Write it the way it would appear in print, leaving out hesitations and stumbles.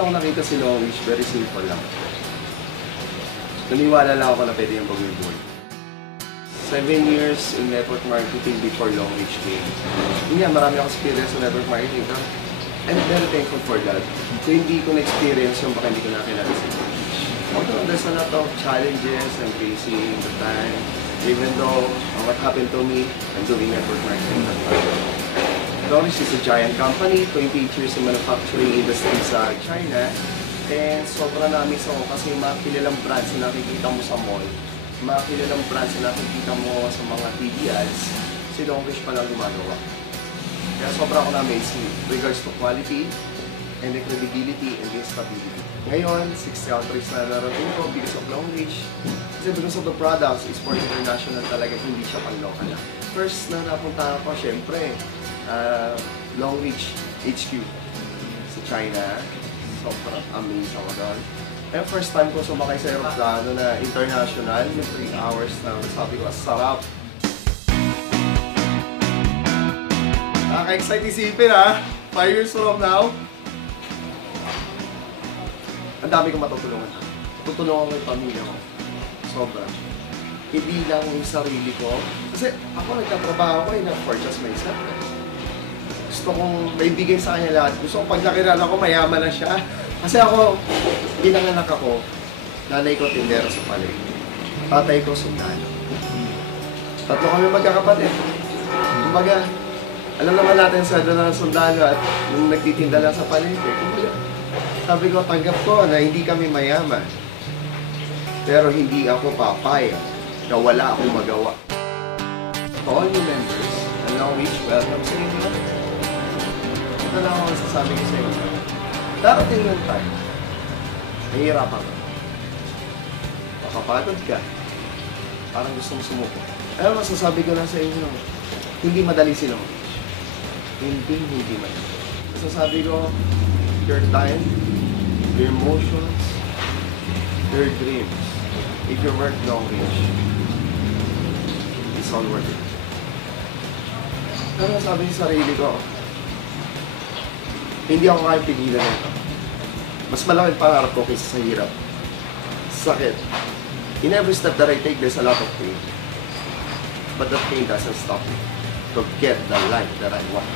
una ko nakita si Long Reach, very simple lang. Naniwala lang ako na pwede yung pag-buhay. 7 years in network marketing before Long Reach came. Hindi nga, marami akong experience sa network marketing. I'm very thankful for that. So hindi ko na-experience yung baka hindi ko nakilala si Long Reach. Although there's a lot of challenges I'm facing the time. Even though what happened to me, I'm doing network marketing at Long Reach is a giant company, 28 years in manufacturing industry sa China. And sobrang namin sa kasi mga kilalang brands na nakikita mo sa mall, mga kilalang brands na nakikita mo sa mga TV ads, si Long Reach pa lang gumagawa. Kaya sobrang ako na-amazing regards to quality, and the credibility, and the stability. Ngayon, 6 countries na narating ko because of Long Reach. Kasi because of the products, it's for international talaga, hindi siya pang-local lang. First na napunta ako, syempre, Long Reach HQ sa China. Sobrang amazed ako doon. And first time ko sumakay sa aeroplano na international, yung 3 hours na sabi ko, sarap. Nakaka-excite isipin ha, 5 years from now. Ang dami kong matutulungan. Tutulungan ko yung pamilya ko. Sobra. Hindi lang yung sarili ko. Kasi ako nagtatrabaho ko, for just myself. Gusto kong maibigay sa kanya lahat. Gusto kong pag nakilala ko, mayaman na siya. Kasi ako, ginanganak ako, nanay ko tindero sa palengke. Tatay ko sundalo. Tatlo kami magkakapatid. Kumbaga, alam naman natin sa doon ng sundalo at yung nagtitinda lang sa palengke. Kumbaga, sabi ko, tanggap ko na hindi kami mayaman. Pero hindi ako papayag na wala akong magawa. To all new members, and Long Reach, welcome sa inyo. Ito lang ako sasabi ko sa inyo. Darating yung time, nahihirapan ka. Makapagod ka. Parang gusto mong sumuko. Pero masasabi ko lang sa inyo, hindi madali si Long Reach. Hindi madali. Masasabi ko, your time, your emotions, your dreams, if you work Long Reach, it's all worth it. Pero sabi sa sarili ko, hindi ako kaya pigilan nito. Mas malaking pangarap ko kaysa sa hirap. Sakit. In every step that I take, there's a lot of pain. But that pain doesn't stop me to get the life that I want.